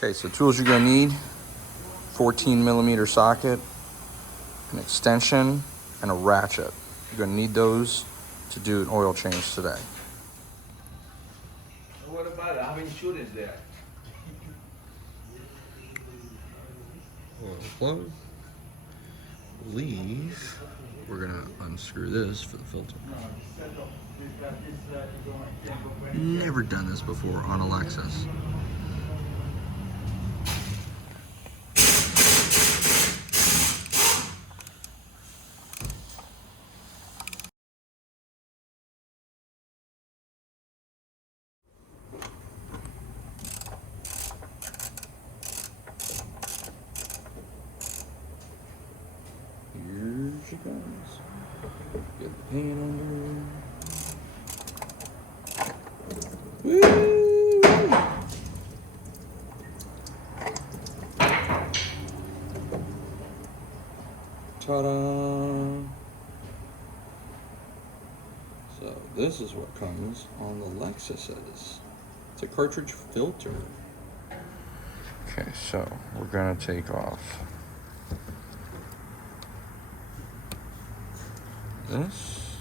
Okay, so tools you're gonna need: 14mm socket, an extension, and a ratchet. You're gonna need those to do an oil change today. What about it? How many insurance there? Oil flow. Believe we're gonna unscrew this for the filter. Never done this before on a Lexus. Here she comes. Get the paint under. Woo! Ta-da! So this is what comes on the Lexuses. It's a cartridge filter. Okay, so we're gonna take off this.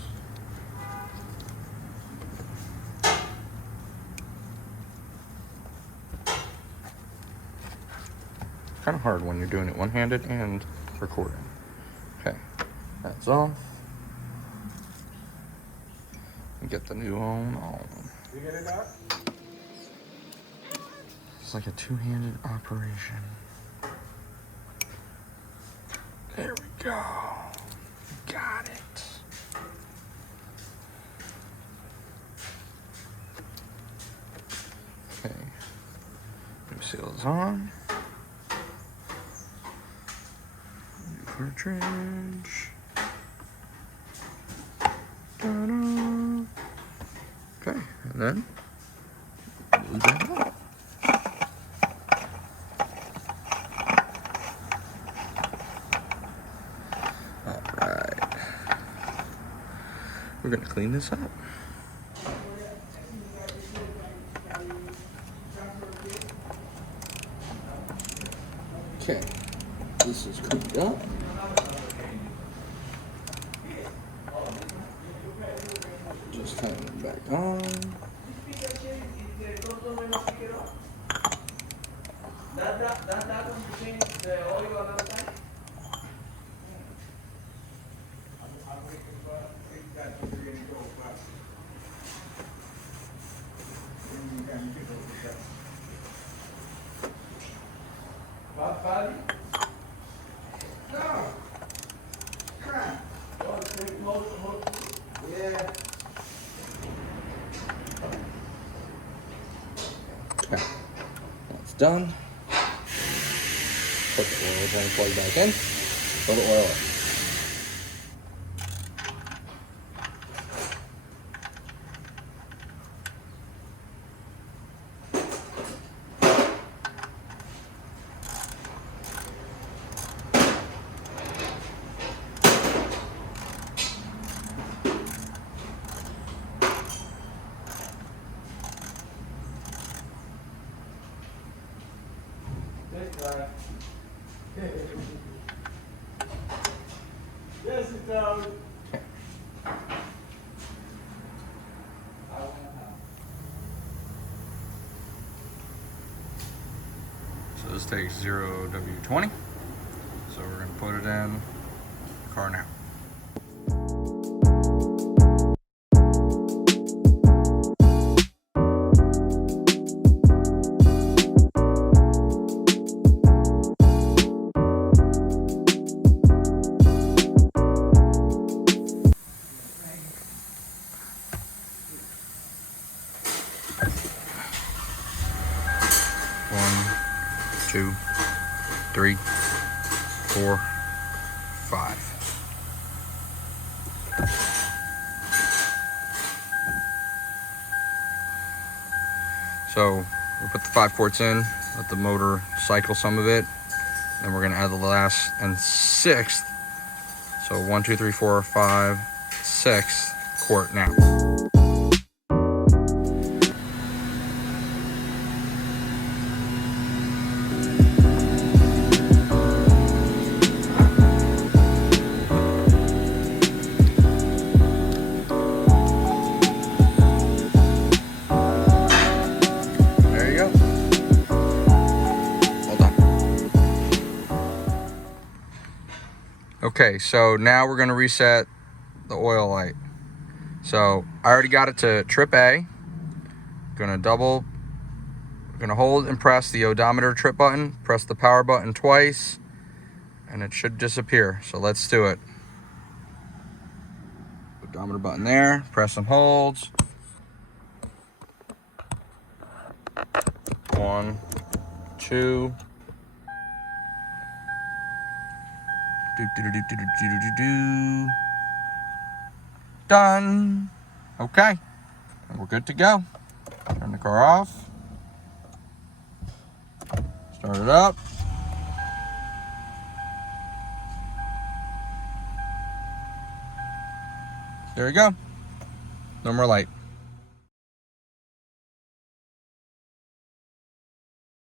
Kind of hard when you're doing it one-handed and recording. Okay, that's off. And get the new one on. You get it out? It's like a two-handed operation. There we go. Got it. Okay. New seals on. New cartridge. Ta-da. Okay, and then glue that up. We're gonna clean this up. Okay, this is cleaned up. Just tighten it back on. Okay, that's done. Put the oil drain plug back in. Put the oil in. Yes, it does. So this takes 0W20. So we're gonna put it in the car now. One, two, three, 4, 5. So we put the 5 quarts in, let the motor cycle some of it, then we're gonna add the last and 6th. So 1, 2, 3, 4, 5, 6th quart now. Okay, so now we're gonna reset the oil light. So I already got it to trip A. Gonna hold and press the odometer trip button, press the power button twice, and it should disappear. So let's do it. Odometer button there, press and holds. 1, 2. Done. Okay, and we're good to go. Turn the car off. Start it up. There you go. No more light.